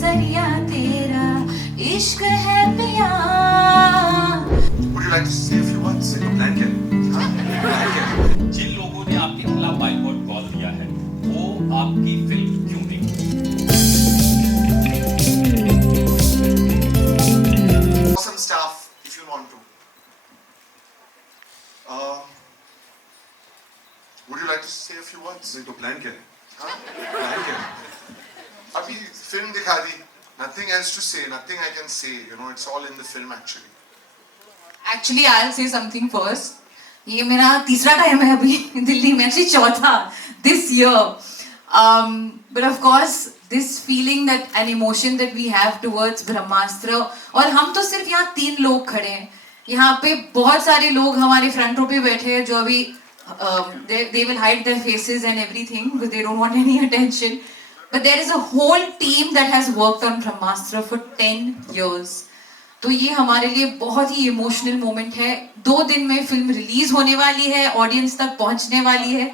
केसरिया तेरा इश्क है पिया. Would you like to say a few words? Plan क्या है? जिन लोगों ने आपके खिलाफ बाइकॉट कॉल दिया है वो आपकी फिल्म क्यों देखी? Awesome stuff if you want to. Would you like to say a few words? नहीं तो प्लान क्या है? हाँ? प्लान क्या है? अभी फिल्म दिखा दी. Nothing else to say. Nothing I can say. You know, it's all in the film actually. Actually, I'll say something first. ये मेरा तीसरा टाइम है अभी दिल्ली में, actually चौथा this year. But of course, this feeling that an emotion that we have towards ब्रह्मास्त्र, और हम तो सिर्फ यहाँ 3 लोग खड़े हैं. यहाँ पे बहुत सारे लोग हमारे फ्रंट रो पे बैठे हैं जो अभी they will hide their faces and everything because they don't want any attention. But there is a whole team that has worked on Brahmastra for 10 years. तो ये हमारे लिए बहुत ही इमोशनल मोमेंट है. 2 दिन में फिल्म रिलीज होने वाली है, ऑडियंस तक पहुंचने वाली है.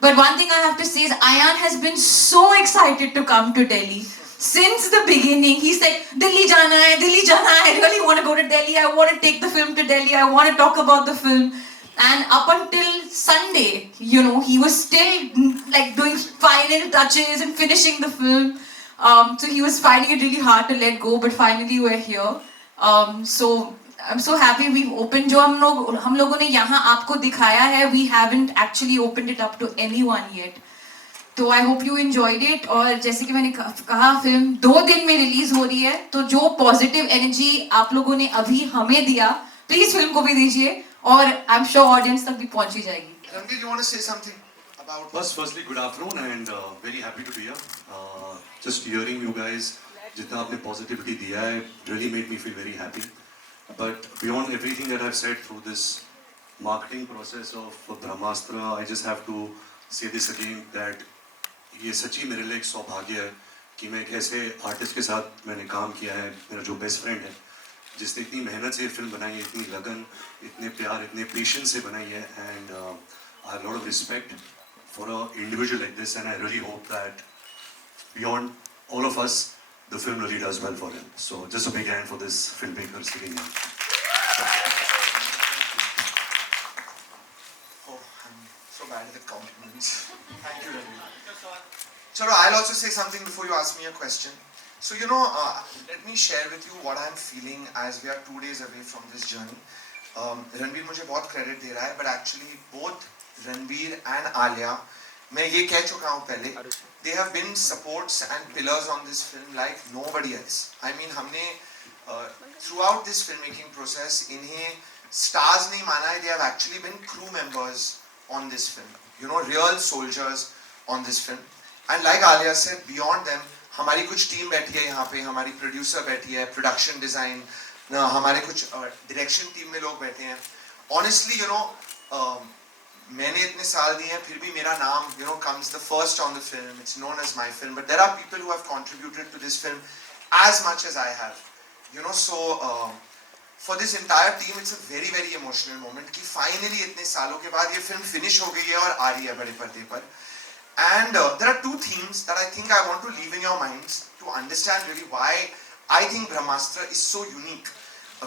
But one thing I have to say is Ayan has been so excited to come to Delhi since the beginning. He said, Delhi jana hai, Delhi jana hai. I really want to go to Delhi. I want to take the film to Delhi. I want to talk about the film. And up until Sunday, you know, he was still like doing final touches and finishing the film. So he was finding it really hard to let go, but finally we're here. So I'm so happy we've opened. जो हम लोगों ने यहाँ आपको दिखाया है, we haven't actually opened it up to anyone yet. तो I hope you enjoyed it. और जैसे कि मैंने कहा फिल्म 2 दिन में रिलीज हो रही है, तो जो पॉजिटिव एनर्जी आप लोगों ने अभी हमें दिया, प्लीज फिल्म को भी दीजिए और I'm sure ऑडियंस तक भी पहुंच ही जाएगी. Ranbir, you want to say something about? Firstly, good afternoon and very happy to be here. Just hearing you guys, जितना आपने positivity दिया है, really made me feel very happy. But beyond everything that I've said through this marketing process of Brahmāstra, I just have to say this again that ये सच्ची मेरे लिए एक सौभाग्य है कि मैं एक ऐसे आर्टिस्ट के साथ मैंने काम किया है, मेरा जो बेस्ट फ्रेंड है, जिसने इतनी मेहनत से ये फिल्म बनाई है, इतनी लगन, इतने प्यार, इतने पेशेंस से बनाई है, and I have a lot of respect for an individual like this, and I really hope that beyond all of us, the film really does well for him. So just a big hand for this filmmaker sitting here. Oh, I'm so bad at compliments. Thank you, Ranbir. Chalo, I'll also say something before you ask me a question. So, you know, let me share with you what I'm feeling as we are 2 days away from this journey. Ranbir मुझे बहुत credit दे रहा है, but actually both Ranbir and Alia, मैं ये कह चुका हूँ पहले, they have been supports and pillars on this film like nobody else. I mean, हमने throughout this filmmaking process इन्हें stars नहीं माना है, they have actually been crew members on this film. You know, real soldiers on this film. And like Alia said, beyond them, हमारी कुछ team बैठी है यहाँ पे, हमारी प्रोड्यूसर बैठी है, प्रोडक्शन डिजाइन, हमारे कुछ डायरेक्शन टीम में लोग बैठे हैं. Honestly, you know, मैंने इतने साल दिए हैं, फिर भी मेरा नाम, you know, comes the first on the film. It's known as my film, but there are people who have contributed to this film as much as I have. You know, so for this entire team, it's a very, very emotional moment कि finally इतने सालों के बाद ये film finish हो गई है और आ रही है बड़े पर्दे पर. And there are 2 themes that I think I want to leave in your minds to understand really why I think Brahmāstra is so unique,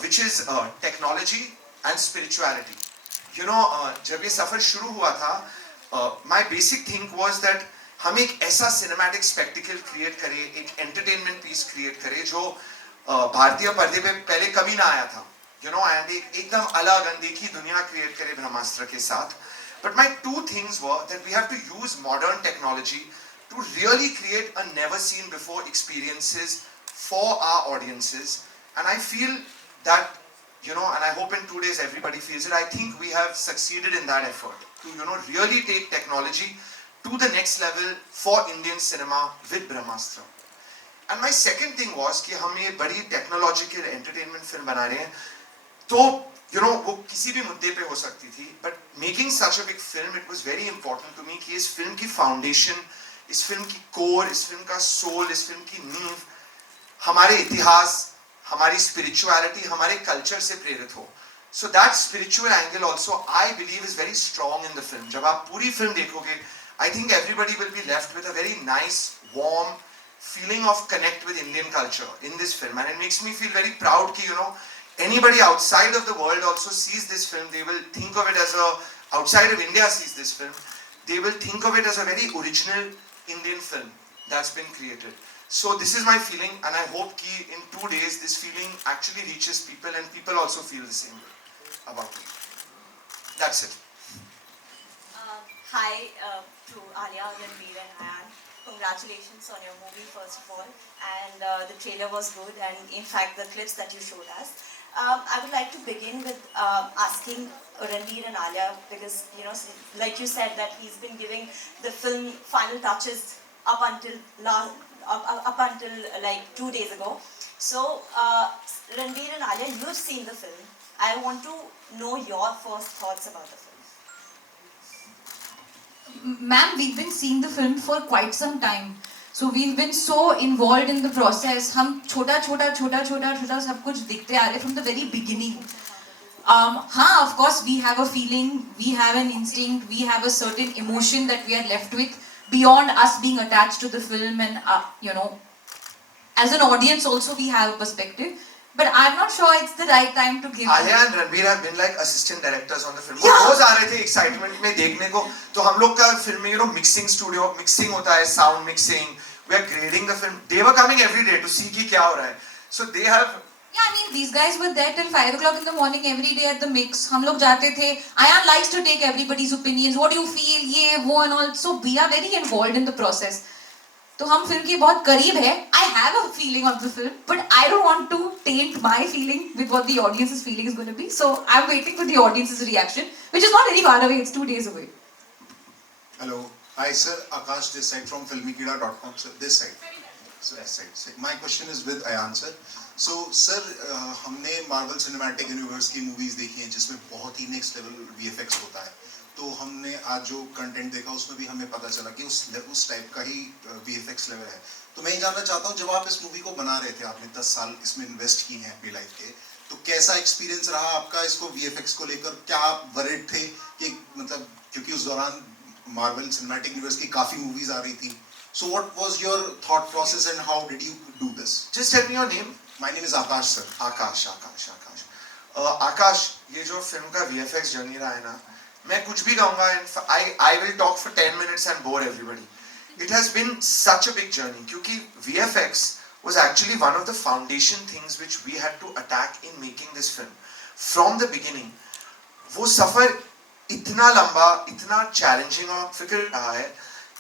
which is technology and spirituality. You know, जब ये सफर शुरू हुआ था, my basic thing was that हम एक ऐसा cinematic spectacle create करें, एक entertainment piece create करें जो भारतीय पर्दे पे पहले कभी ना आया था. You know, and एकदम अलग अनदेखी दुनिया create करें ब्रह्मास्त्र के साथ. But my 2 things were that we have to use modern technology to really create a never seen before experiences for our audiences. And I feel that, you know, and I hope in 2 days everybody feels it, I think we have succeeded in that effort to, you know, really take technology to the next level for Indian cinema with Brahmāstra. And my second thing was कि हम ये बड़ी technological entertainment film बना रहे हैं, तो you know, वो किसी भी मुद्दे पे हो सकती थी, but making such a big film, it was very important to me कि इस film की foundation, इस film की core, इस film का soul, इस film की नींव हमारे इतिहास, हमारी spirituality, हमारे culture से प्रेरित हो. So that spiritual angle also, I believe, is very strong in the film. जब आप पूरी film देखोगे, I think everybody will be left with a very nice, warm feeling of connect with Indian culture in this film, and it makes me feel very proud ki, you know, anybody outside of the world also sees this film, they will think of it as a, outside of India sees this film, they will think of it as a very original Indian film that's been created. So this is my feeling, and I hope ki in 2 days this feeling actually reaches people and people also feel the same way about me. That's it. Hi to Alia, Ranbir and Ayan. Congratulations on your movie first of all, and the trailer was good, and in fact the clips that you showed us. I would like to begin with asking Ranbir and Alia, because you know, like you said, that he's been giving the film final touches up until like 2 days ago. So Ranbir and Alia, you've seen the film. I want to know your first thoughts about the film. Ma'am, we've been seeing the film for quite some time. So we've been so involved in the process. हम छोटा सब कुछ दिखते आ रहे from the very beginning. हाँ, of course we have a feeling, we have an instinct, we have a certain emotion that we are left with beyond us being attached to the film, and you know, as an audience also we have a perspective. But I'm not sure it's the right time to give. Alia and Ranbir have been like assistant directors on the film. वो रोज आ रहे थे excitement में देखने को. तो हम लोग का film में, you know, mixing studio, mixing होता है, sound mixing. We are grading the film. They were coming every day to see कि क्या हो रहा है. So they have. Yeah, I mean these guys were there till 5 o'clock in the morning every day at the mix. हम लोग जाते थे. Ayan likes to take everybody's opinions. What do you feel? ये वो and all. So we are very involved in the process. तो हम film के बहुत करीब है. I have a feeling of the film, but I don't want to taint my feeling with what the audience's feeling is going to be. So I'm waiting for the audience's reaction, which is not very far away. It's 2 days away. Hello, hi sir, Akash this side from filmykida.com. Sir, this side. So this side. My question is with Ayan sir. So sir, हमने Marvel Cinematic Universe की movies देखी हैं जिसमें बहुत ही next level VFX होता है. तो हमने आज जो कंटेंट देखा उसमें भी हमें पता चला कि उस टाइप का ही VFX लेवल है. तो मैं ये जानना चाहता हूँ, जब आप इस मूवी को बना रहे थे, आपने 10 साल इसमें इन्वेस्ट किए हैं अपनी लाइफ के, तो कैसा एक्सपीरियंस रहा आपका इसको VFX को लेकर? क्या आप वरीड थे कि मतलब, क्योंकि उस दौरान मार्वल सिनेमैटिक यूनिवर्स की काफी मूवीज आ रही थी. So what was your thought process and how did you do this? Just tell me your name. My name is Akash sir. आकाश. आकाश, ये जो फिल्म का VFX जर्नी रहा है ना, मैं कुछ भी कहूँगा, I will talk for 10 minutes and bore everybody. It has been such a big journey क्योंकि VFX was actually one of the foundation things which we had to attack in making this film. From the beginning, वो सफर इतना लंबा, इतना challenging और फिक्र रहा है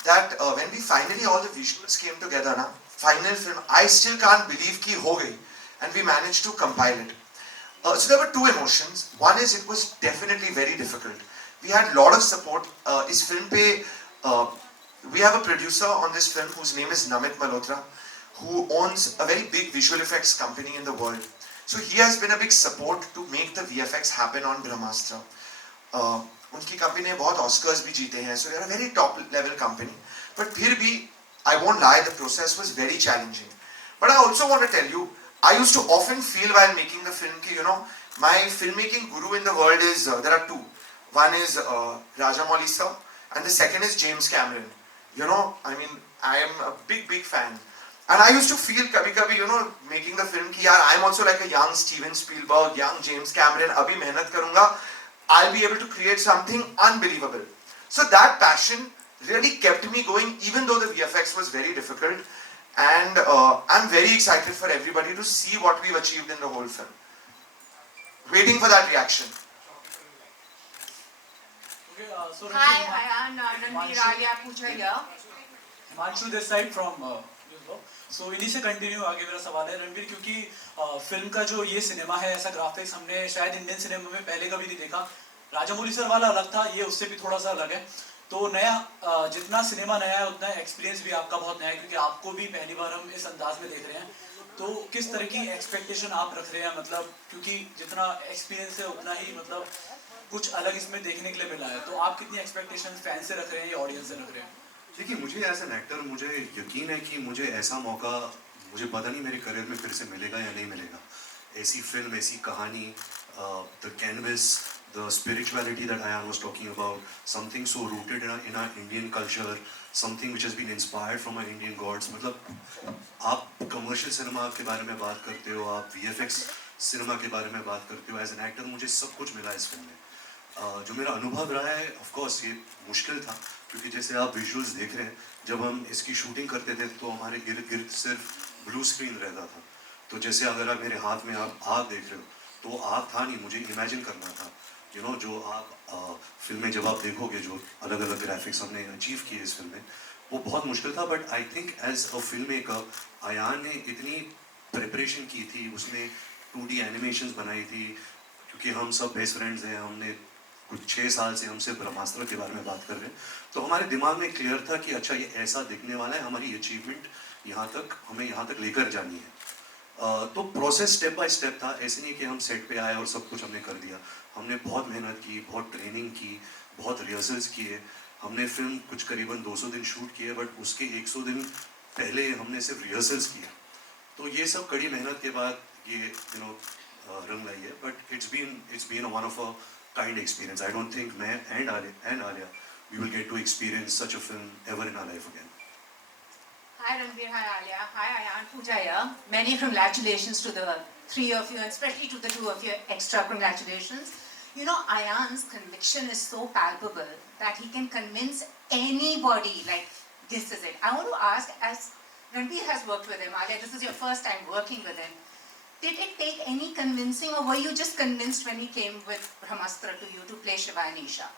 that when we finally all the visuals came together ना, final film, I still can't believe कि हो गई, and we managed to compile it. So there were two emotions. One is it was definitely very difficult. We had a lot of support. इस film पे we have a producer on this film whose name is Namit Malhotra, who owns a very big visual effects company in the world. So he has been a big support to make the VFX happen on Brahmāstra. उनकी company ने बहुत Oscars भी जीते हैं, so they are a very top level company. But फिर भी, I won't lie, the process was very challenging. But I also want to tell you, I used to often feel while making the film कि, you know, my filmmaking guru in the world is, there are two. One is Rajamouli sir, and the second is James Cameron. You know, I mean, I am a big fan. And I used to feel kabhi, you know, making the film ki yaar, I'm also like a young Steven Spielberg, young James Cameron, abhi mehnat karunga, I'll be able to create something unbelievable. So that passion really kept me going, even though the VFX was very difficult. And I'm very excited for everybody to see what we've achieved in the whole film. Waiting for that reaction. Okay, so Hi, Ayan, Ranbir, Alia, Pooja here. Himanshu this side from so इन्हीं से continue आगे मेरा सवाल है रणबीर, क्योंकि film का जो ये सिनेमा है, ऐसा ग्राफिक्स हमने शायद इंडियन सिनेमा में पहले कभी नहीं देखा. राजामौली सर वाला अलग था, ये उससे भी थोड़ा सा अलग है. तो नया, जितना सिनेमा नया है उतना एक्सपीरियंस भी आपका बहुत नया है, क्योंकि आपको भी पहली बार हम इस अंदाज में देख रहे हैं. तो किस तरह की एक्सपेक्टेशन आप रख रहे हैं, मतलब क्योंकि जितना एक्सपीरियंस है उतना ही मतलब कुछ अलग इसमें देखने के लिए मिला है. तो आप कितनी एक्सपेक्टेशन फैन से रख रहे हैं या ऑडियंस से रख रहे हैं? देखिए, मुझे एज एन एक्टर मुझे यकीन है कि मुझे ऐसा मौका, मुझे पता नहीं मेरे करियर में फिर से मिलेगा या नहीं मिलेगा. ऐसी फिल्म, ऐसी कहानी, the canvas, the spirituality that Ayan was talking about, something so rooted in our Indian culture, something which has been inspired from our Indian gods. मतलब आप commercial cinema के बारे में बात करते हो, आप VFX cinema के बारे में बात करते हो. As an actor मुझे सब कुछ मिला इस फिल्म में. जो मेरा अनुभव रहा है, of course ये मुश्किल था, क्योंकि जैसे आप visuals देख रहे हैं, जब हम इसकी शूटिंग करते थे तो हमारे गिर्द गिर्द सिर्फ ब्लू स्क्रीन रहता था. तो जैसे अगर आप मेरे हाथ में आप आग देख रहे हो, तो आग था नहीं, मुझे इमेजिन करना था. जो आप फिल्म में जब आप देखोगे, जो अलग अलग ग्राफिक्स हमने अचीव किए इस फिल्म में, वो बहुत मुश्किल था. But I think as a film maker Ayan ने इतनी प्रिपरेशन की थी, उसने 2D एनिमेशंस बनाई थी, क्योंकि हम सब बेस्ट फ्रेंड्स हैं. हमने कुछ 6 साल से हम सिर्फ ब्रह्मास्त्र के बारे में बात कर रहे हैं, तो हमारे दिमाग में क्लियर था कि अच्छा ये ऐसा दिखने वाला है, हमारी अचीवमेंट हमें यहाँ तक लेकर जानी है. तो प्रोसेस स्टेप बाय स्टेप था. ऐसे नहीं कि हम सेट पे आए और सब कुछ हमने कर दिया. हमने बहुत मेहनत की, बहुत ट्रेनिंग की, बहुत रिहर्सल्स किए. हमने फिल्म कुछ करीबन 200 दिन शूट किए, बट उसके 100 दिन पहले हमने सिर्फ रिहर्सल्स किया. तो ये सब कड़ी मेहनत के बाद ये रंग लाई है. But it's been one of a kind experience. I don't think मैं and Alia we will get to experience such a film ever in our life again. Hi Ranbir, hi Alia, hi Ayan, Pooja here. Many congratulations to the three of you, and especially to the two of you. Extra congratulations. You know, Ayan's conviction is so palpable that he can convince anybody like this is it. I want to ask, as Ranbir has worked with him, Alia, this is your first time working with him. Did it take any convincing, or were you just convinced when he came with Brahmāstra to you to play Shiva and Isha?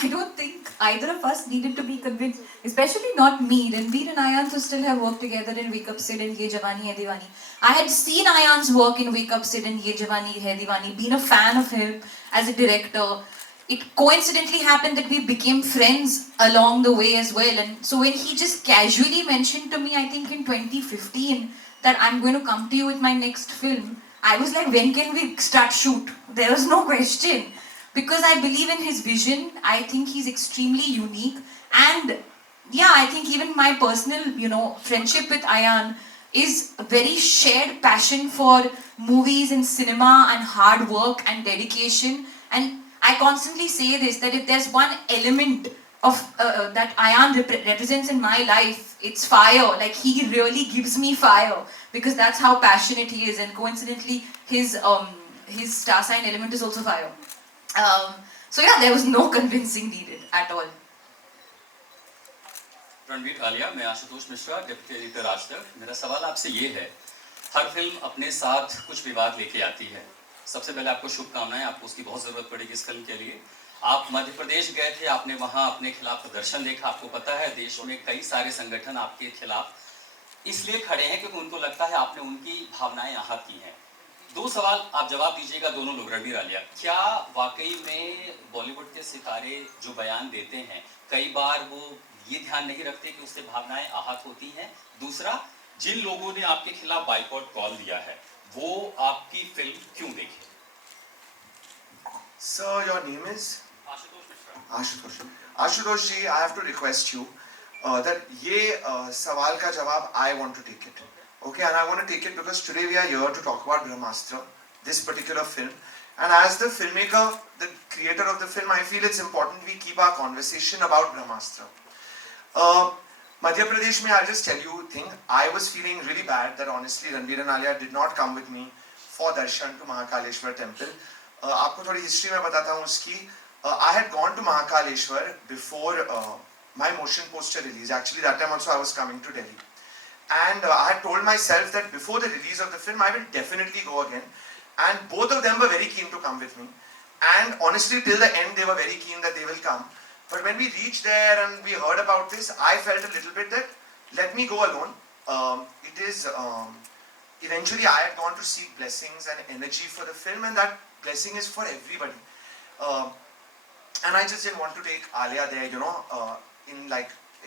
I don't think either of us needed to be convinced, especially not me. Ranbir and Ayan to still have worked together in Wake Up Sid and Ye Jawani Hai Diwani. I had seen Ayan's work in Wake Up Sid and Ye Jawani Hai Diwani, been a fan of him as a director. It coincidentally happened that we became friends along the way as well. And so when he just casually mentioned to me, I think in 2015, that I'm going to come to you with my next film, I was like, when can we start shoot? There was no question. Because I believe in his vision. I think he's extremely unique. And yeah, I think even my personal, friendship with Ayan is a very shared passion for movies and cinema and hard work and dedication. And I constantly say this, that if there's one element of that Ayan represents in my life, it's fire. Like, he really gives me fire, because that's how passionate he is. And coincidentally, his star sign element is also fire. So yeah, there was no convincing needed at all. Ranbir, Alia, मैं Ashutosh Mishra, deputy editor आज तक. मेरा सवाल आपसे ये है, हर film अपने साथ कुछ विवाद लेके आती है. सबसे पहले आपको शुभकामनाएं, आपको उसकी बहुत ज़रूरत पड़ेगी इस फिल्म के लिए. आप मध्य प्रदेश गए थे, आपने वहाँ अपने खिलाफ प्रदर्शन देखा. आपको पता है देश में कई सारे संगठन आपके खिलाफ इसलिए खड़े हैं क्योंकि उनको लगता है आपने उनकी भावनाएं आहत की हैं. 2 सवाल आप जवाब दीजिएगा, दोनों लोग. रणबीर, आलिया, क्या वाकई में बॉलीवुड के सितारे जो बयान देते हैं, कई बार वो ये ध्यान नहीं रखते कि उससे भावनाएं आहत होती हैं? दूसरा, जिन लोगों ने आपके खिलाफ बाइकॉट कॉल दिया है, वो आपकी फिल्म क्यों देखे? Sir, your name is? Ashutosh Mishra. Ashutosh ji, I have to request you that ये सवाल का जवाब I want to take it. Okay, and I want to take it because today we are here to talk about Brahmāstra, this particular film. And as the filmmaker, the creator of the film, I feel it's important we keep our conversation about Brahmāstra. Madhya Pradesh mein, I'll just tell you a thing. I was feeling really bad that honestly Ranbir and Alia did not come with me for darshan to Mahakaleshwar temple. आपको थोड़ी history में बताता हूँ उसकी. I had gone to Mahakaleshwar before my motion poster release. Actually, that time also I was coming to Delhi. And I had told myself that before the release of the film, I will definitely go again. And both of them were very keen to come with me. And honestly, till the end, they were very keen that they will come. But when we reached there and we heard about this, I felt a little bit that, let me go alone. Eventually I had gone to seek blessings and energy for the film, and that blessing is for everybody. And I just didn't want to take Alia there,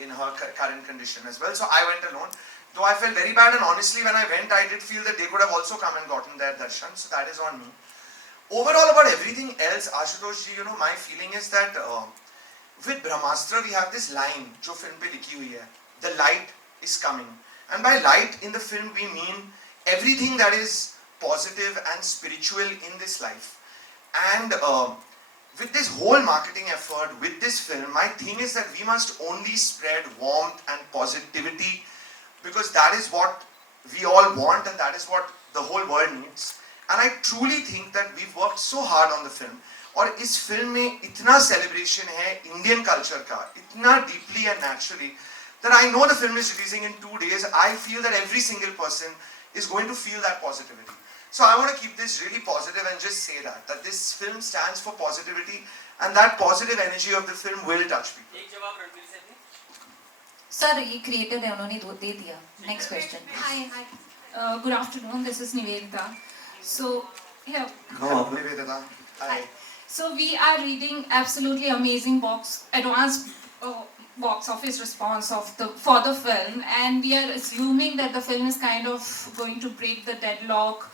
in her current condition as well. So I went alone. Though I felt very bad, and honestly when I went, I did feel that they could have also come and gotten their darshan. So that is on me. Overall, about everything else, Ashutosh ji, my feeling is that with Brahmāstra we have this line, जो film पे लिखी हुई है, the light is coming. And by light in the film we mean everything that is positive and spiritual in this life. And with this whole marketing effort, with this film, my thing is that we must only spread warmth and positivity, because that is what we all want and that is what the whole world needs. And I truly think that we've worked so hard on the film. और इस film में इतना celebration है Indian culture का, इतना deeply and naturally, that I know the film is releasing in 2 days. I feel that every single person is going to feel that positivity. So I want to keep this really positive and just say that this film stands for positivity, and that positive energy of the film will touch people. एक जवाब रणबीर से भी sir ये creative है, उन्होंने दे दिया. Next question. Hi. Good afternoon. This is Nivedita. So, yeah. Nivedita. Hi. So we are reading absolutely amazing advanced box office response for the film, and we are assuming that the film is kind of going to break the deadlock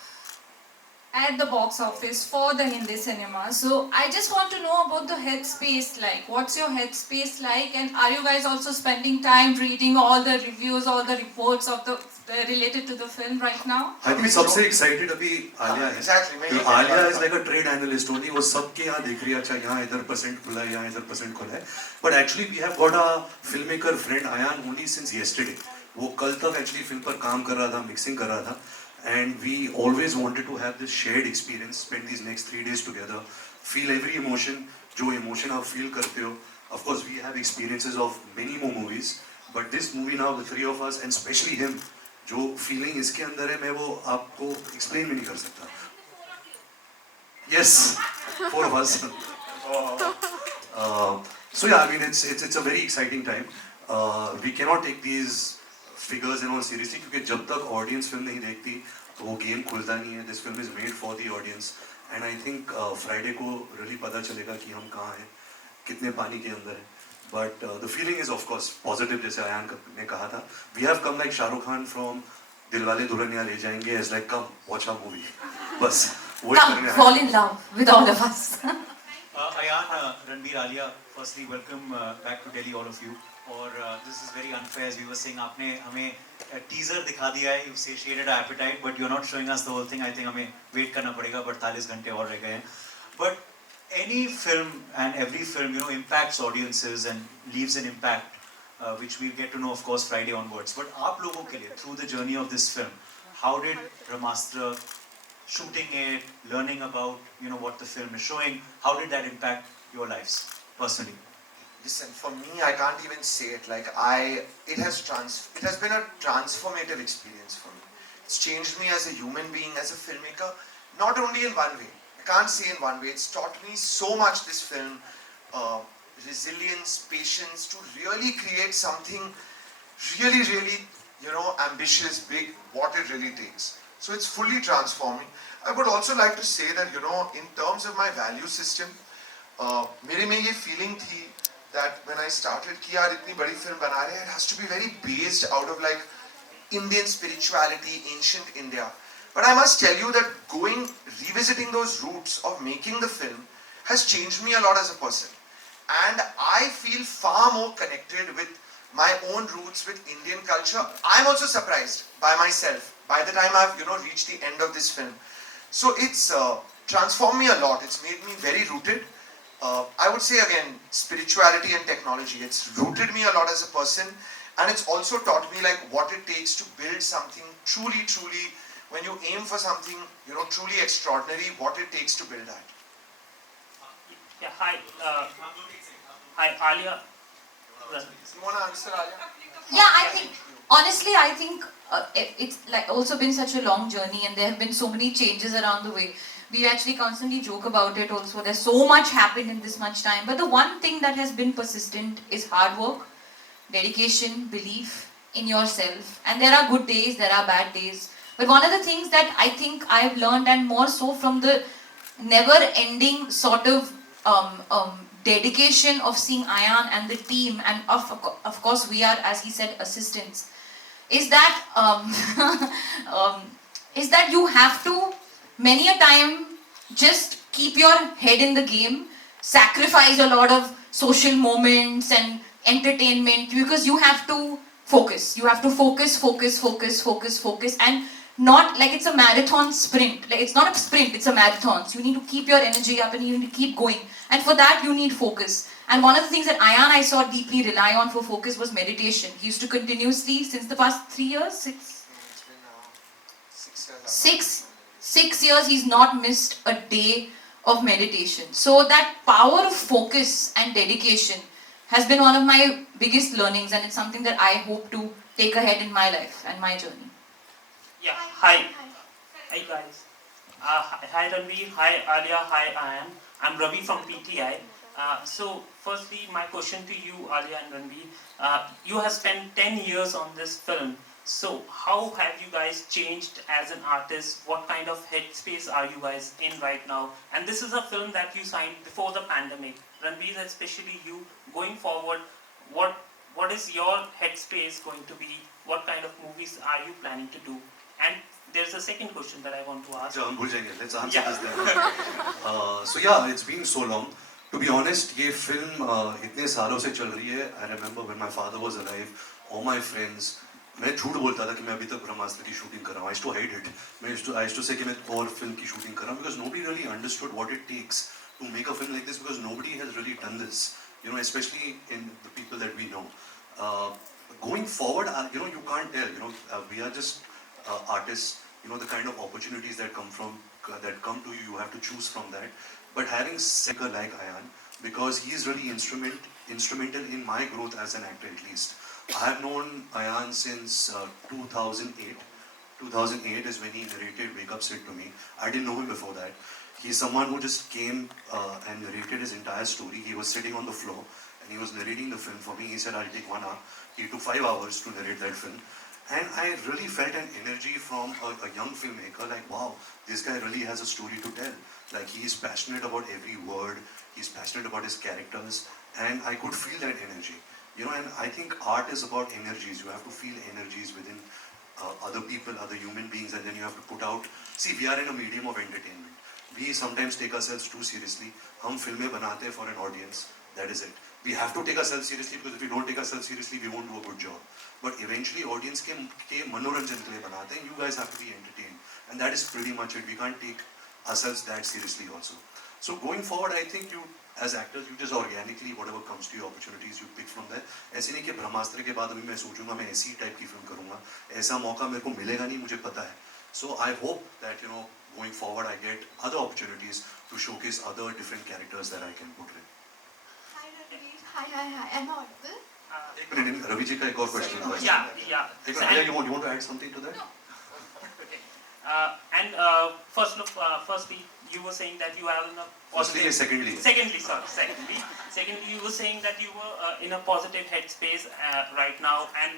at the box office for the Hindi cinema. So I just want to know about the headspace like. What's your headspace like, and are you guys also spending time reading all the reviews, all the reports of the related to the film right now? I think सबसे excited अभी आलिया है. Exactly. Alia is like a trade analyst only. वो सबके यहाँ देख रही है, अच्छा यहाँ इधर % खुला है, यहाँ इधर % खुला है. But actually we have got a filmmaker friend Ayan only since yesterday. वो कल तक actually film पर काम कर रहा था, mixing कर रहा था. And we always wanted to have this shared experience, spend these next 3 days together, feel every emotion, जो emotion आप feel करते हो. Of course, we have experiences of many more movies, but this movie now, the 3 of us, and especially him, जो feeling इसके अंदर है, मैं वो आपको explain भी नहीं कर सकता. Yes, 4 of us. So yeah, I mean, it's a very exciting time. We cannot take these figures and all seriously, क्योंकि जब तक audience film नहीं देखती तो वो game खुलता नहीं है. This film is made for the audience, and I think Friday को really पता चलेगा कि हम कहाँ हैं, कितने पानी के अंदर हैं. But the feeling is of course positive, जैसे आयान ने कहा था. We have come like Shah Rukh Khan from Dilwale Dulhania ले जाएंगे as like come watch our movie. बस वही करने आए. Fall in love with all of us. Ayan, Ranbir, Alia, firstly welcome back to Delhi, all of you. और this is very unfair, as we were saying, आपने हमें teaser दिखा दिया है, you satiated our appetite, but you're not showing us the whole thing. I think हमें wait करना पड़ेगा, 48 घंटे और रह गए हैं. But any film and every film, you know, impacts audiences and leaves an impact, which we'll get to know, of course, Friday onwards. But आप लोगों के लिए, through the journey of this film, how did Brahmāstra, shooting it, learning about, you know, what the film is showing, how did that impact your lives personally? Listen, for me, I can't even say it. Like it has been a transformative experience for me. It's changed me as a human being, as a filmmaker, not only in one way. I can't say in one way. It's taught me so much, this film, resilience, patience, to really create something really, really, you know, ambitious, big, what it really takes. So it's fully transforming. I would also like to say that, you know, in terms of my value system, मेरे में ये feeling थी that when I started कि यार इतनी बड़ी film बना रहे हैं, it has to be very based out of like Indian spirituality, ancient India. But I must tell you that revisiting those roots of making the film has changed me a lot as a person. And I feel far more connected with my own roots, with Indian culture. I'm also surprised by myself by the time I've, you know, reached the end of this film. So it's transformed me a lot. It's made me very rooted. I would say again, spirituality and technology. It's rooted me a lot as a person, and it's also taught me like what it takes to build something truly, truly, when you aim for something, you know, truly extraordinary, what it takes to build that. Yeah, hi. Hi, Alia. You want to answer, Alia? Yeah, I think, honestly, I think it's like also been such a long journey, and there have been so many changes around the way. We actually constantly joke about it also. There's so much happened in this much time. But the one thing that has been persistent is hard work, dedication, belief in yourself. And there are good days, there are bad days. But one of the things that I think I've learned, and more so from the never-ending sort of dedication of seeing Ayan and the team, and of course we are, as he said, assistants, is that you have to many a time just keep your head in the game, sacrifice a lot of social moments and entertainment, because you have to focus. You have to focus, and not like it's a marathon sprint. Like it's not a sprint, it's a marathon. So you need to keep your energy up and you need to keep going. And for that you need focus. And one of the things that Ayan I saw deeply rely on for focus was meditation. He used to continuously, since the past 3 years, 6? It's been 6 years. 6 years he's not missed a day of meditation. So that power of focus and dedication has been one of my biggest learnings, and it's something that I hope to take ahead in my life and my journey. Yeah, hi. Hi guys. Hi Ranbir, hi Alia, hi Ayan. I'm Ravi from PTI. So firstly, my question to you, Alia and Ranbir. You have spent 10 years on this film. So how have you guys changed as an artist? What kind of headspace are you guys in right now? And this is a film that you signed before the pandemic. Ranbir, especially you, going forward, what is your headspace going to be? What kind of movies are you planning to do? And there's a second question that I want to ask. Let's answer this then. So yeah, it's been so long. To be honest, ये film इतने सालों से चल रही है. I remember when my father was alive, all my friends, मैं झूठ बोलता था कि मैं अभी तक ब्रह्मास्त्र की shooting कर रहा हूँ. I used to hide it. I used to say कि मैं और film की shooting कर रहा हूँ because nobody really understood what it takes to make a film like this because nobody has really done this. You know, especially in the people that we know. Going forward, you know, you can't tell. You know, we are just artists. You know, the kind of opportunities that come to you, you have to choose from that. But having singer like Ayan, because he is really instrumental in my growth as an actor at least. I have known Ayan since 2008. 2008 is when he narrated Wake Up Sid to me. I didn't know him before that. He's someone who just came and narrated his entire story. He was sitting on the floor and he was narrating the film for me. He said, I'll take 1 hour. He took 5 hours to narrate that film. And I really felt an energy from a young filmmaker, like, wow, this guy really has a story to tell. Like, he is passionate about every word, he's passionate about his characters, and I could feel that energy. You know, and I think art is about energies. You have to feel energies within other people, other human beings, and then you have to put out. See, we are in a medium of entertainment. We sometimes take ourselves too seriously. हम फिल्में बनाते हैं for an audience. That is it. We have to take ourselves seriously because if we don't take ourselves seriously, we won't do a good job. But eventually, audience के मनोरंजन के लिए बनाते हैं. You guys have to be entertained, and that is pretty much it. We can't take ourselves that seriously also. So going forward, I think you, as actors, you just organically whatever comes to you, opportunities you pick from there. ऐसे नहीं कि ब्रह्मास्त्र के बाद अभी मैं सोचूंगा मैं ऐसी टाइप की फिल्म करूंगा. ऐसा मौका मेरे को मिलेगा नहीं, मुझे पता है. So I hope that, you know, going forward, I get other opportunities to showcase other different characters that I can portray. Hi Ranbir. Hi. Am I audible? एक मिनट, रवि जी का एक और question है. Yeah. Alia, you want to add something to that? No. And firstly, you were saying that you are in a positive. Secondly, you were saying that you were in a positive headspace right now, and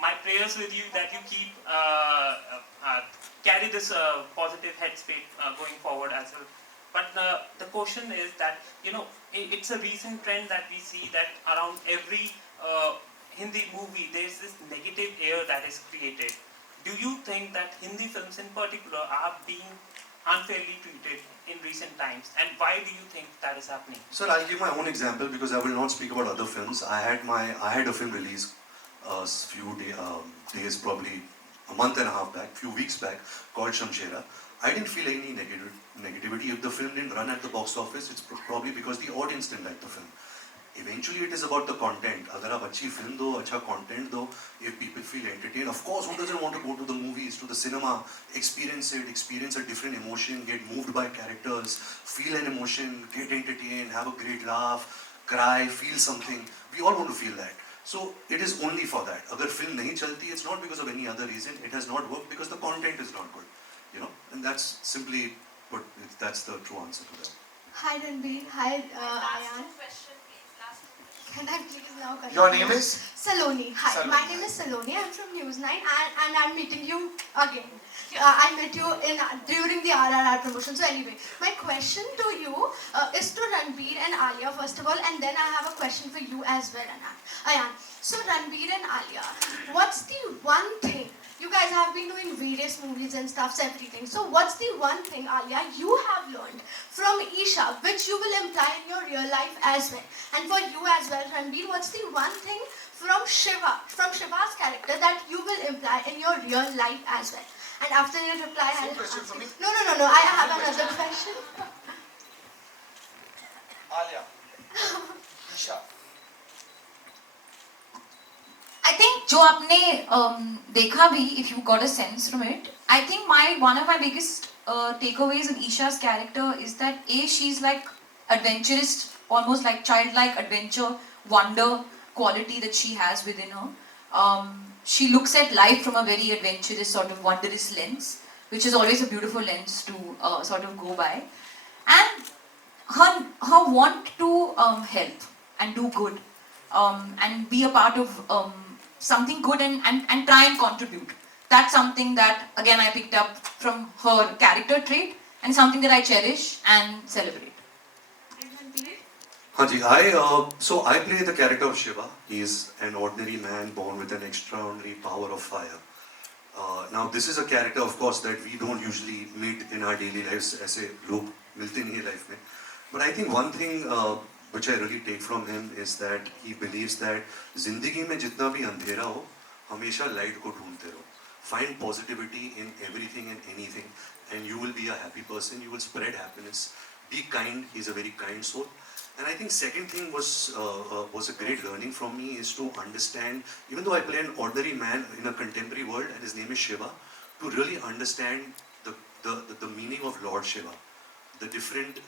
my prayers with you that you keep carry this positive headspace going forward as well. But the question is that, you know, it's a recent trend that we see that around every Hindi movie there's this negative air that is created. Do you think that Hindi films in particular are being unfairly treated in recent times, and why do you think that is happening? Sir, I'll give my own example because I will not speak about other films. I had a film release few days, probably a month and a half back, few weeks back, called Shamshera. I didn't feel any negativity. If the film didn't run at the box office, it's probably because the audience didn't like the film. Eventually, it is about the content. अगर आप अच्छी film दो, अच्छा content दो, if people feel entertained, of course, who doesn't want to go to the movies, to the cinema, experience a different emotion, get moved by characters, feel an emotion, get entertained, have a great laugh, cry, feel something. We all want to feel that. So it is only for that. अगर film नहीं चलती, it's not because of any other reason. It has not worked because the content is not good. You know, and that's simply, but that's the true answer to that. Hi Ranbir. Hi Ayan. Can I please now continue? Your name is? Saloni. Hi, Saloni. my name is Saloni. I'm from News 9 and I'm meeting you again. I met you during the RRR promotion. So anyway, my question to you is to Ranbir and Alia first of all, and then I have a question for you as well, Ayan. So Ranbir and Alia, what's the one thing? You guys have been doing various movies and stuffs, everything. So what's the one thing, Alia, you have learned from Isha, which you will imply in your real life as well? And for you as well, Ranbir, what's the one thing from Shiva's character that you will imply in your real life as well? And after your reply, Same I'll question ask for me? you. No, no, no, no. I have another question. Alia. Isha. I think जो आपने देखा भी, if you got a sense from it, I think one of my biggest takeaways in Isha's character is that she's like adventurous, almost like childlike adventure, wonder quality that she has within her. She looks at life from a very adventurous, sort of wondrous lens, which is always a beautiful lens to sort of go by. And her want to help and do good and be a part of something good and try and contribute. That's something that, again, I picked up from her character trait and something that I cherish and celebrate. Haji, so I play the character of Shiva. He is an ordinary man born with an extraordinary power of fire. Now this is a character, of course, that we don't usually meet in our daily lives. ऐसे लोग मिलते नहीं हैं life में. But I think one thing which I really take from him is that he believes that जिंदगी में जितना भी अंधेरा हो, हमेशा light को ढूंढते रहो. Find positivity in everything and anything, and you will be a happy person. You will spread happiness. Be kind. He's a very kind soul. And I think second thing was a great learning from me is to understand, even though I play an ordinary man in a contemporary world and his name is Shiva, to really understand the meaning of Lord Shiva, the different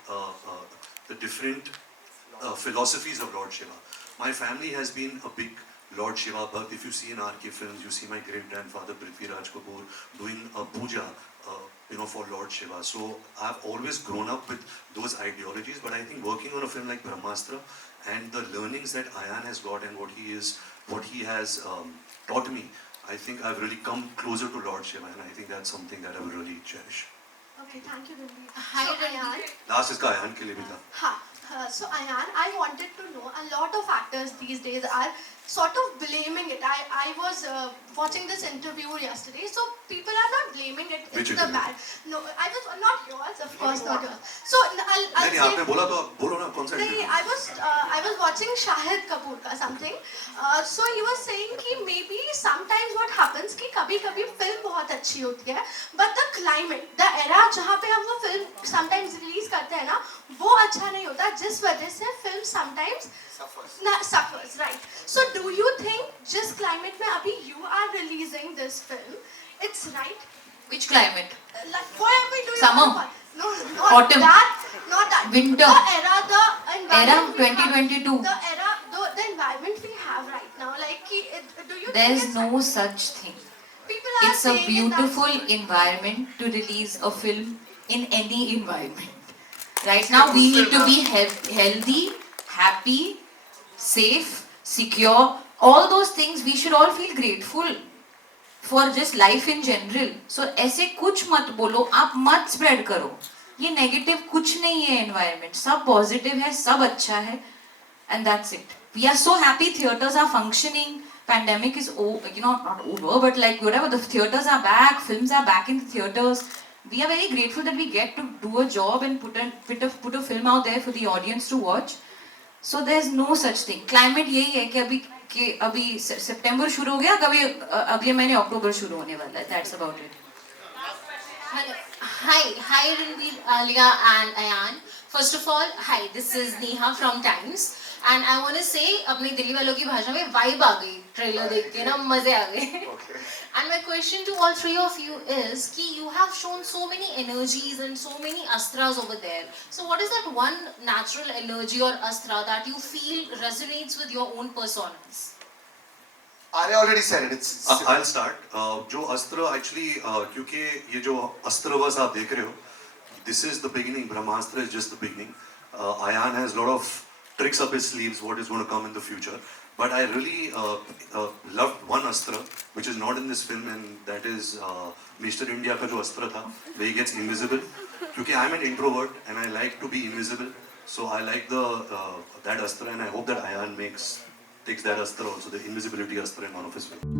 philosophies of Lord Shiva. My family has been a big Lord Shiva Bhatt. If you see in RK films, you see my great-grandfather Prithviraj Kapoor doing a puja for Lord Shiva. So I've always grown up with those ideologies, but I think working on a film like Brahmāstra and the learnings that Ayan has got and what he has taught me, I think I've really come closer to Lord Shiva, and I think that's something that I will really cherish. Okay, thank you, Ranbir. Hi, So, Ayan. Last iska Ayan ke liye bhi tha. So Ayan, I wanted to know, a lot of actors these days are sort of blaming it. I was watching this interview yesterday, so people are not blaming it. Which It's the interview? bad. No, I was not yours, of course not yours. So I'll नहीं say. आपने बोला तो आप बोलो ना कौन सा नहीं, interview? I was watching Shahid Kapoor का something. So he was saying कि maybe sometimes what happens कि कभी-कभी film बहुत अच्छी होती है, but the climate, the era जहाँ पे हम वो film sometimes release करते हैं ना, वो अच्छा नहीं होता, जिस वजह से film sometimes suffers, right? So do you think जिस climate में अभी you are releasing this film, it's right? Which climate? Like, why are we doing Summer. all that? No, not Autumn. not that. Winter. The era, the environment. we have- 2022. The era, the environment we have right now. Like, do you There think is it's no such thing. people are It's a saying beautiful it, that's- environment to release a film in any environment. Right now we need to be healthy, happy, safe, secure. All those things we should all feel grateful for just life in general. So ऐसे कुछ मत बोलो, आप मत spread करो. ये negative कुछ नहीं है environment. सब positive है, सब अच्छा है, and that's it. We are so happy theaters are functioning. Pandemic is not over, but like whatever, the theaters are back, films are back in the theaters. We are very grateful that we get to do a job and put a film out there for the audience to watch. So there's no such thing. Climate यही है कि अभी सितंबर शुरू हो गया, कभी अगले महीने अक्टूबर शुरू होने वाला है. That's about it. Hello. Hi Ranbir, Alia and Ayan. First of all, hi, this is Neha from Times. And I want to say, अपनी दिल्ली वालों की भाषा में vibe आ गई ट्रेलर देख के ना, मजे आ गए. And my question to all three of you is कि you have shown so many energies and so many astras over there. So what is that one natural energy or astra that you feel resonates with your own personas? Alia already said it. I'll start. जो अस्त्र actually क्योंकि ये जो अस्त्रवस आप देख रहे हो, this is the beginning. Brahmāstra is just the beginning. Ayan has a lot of tricks up his sleeves. What is going to come in the future? But I really loved one astra, which is not in this film, and that is Mr. India का जो अस्त्र था, where he gets invisible. क्योंकि I'm an introvert and I like to be invisible, so I like that astra, and I hope that Ayan takes that astra also, the invisibility astra in one of his films.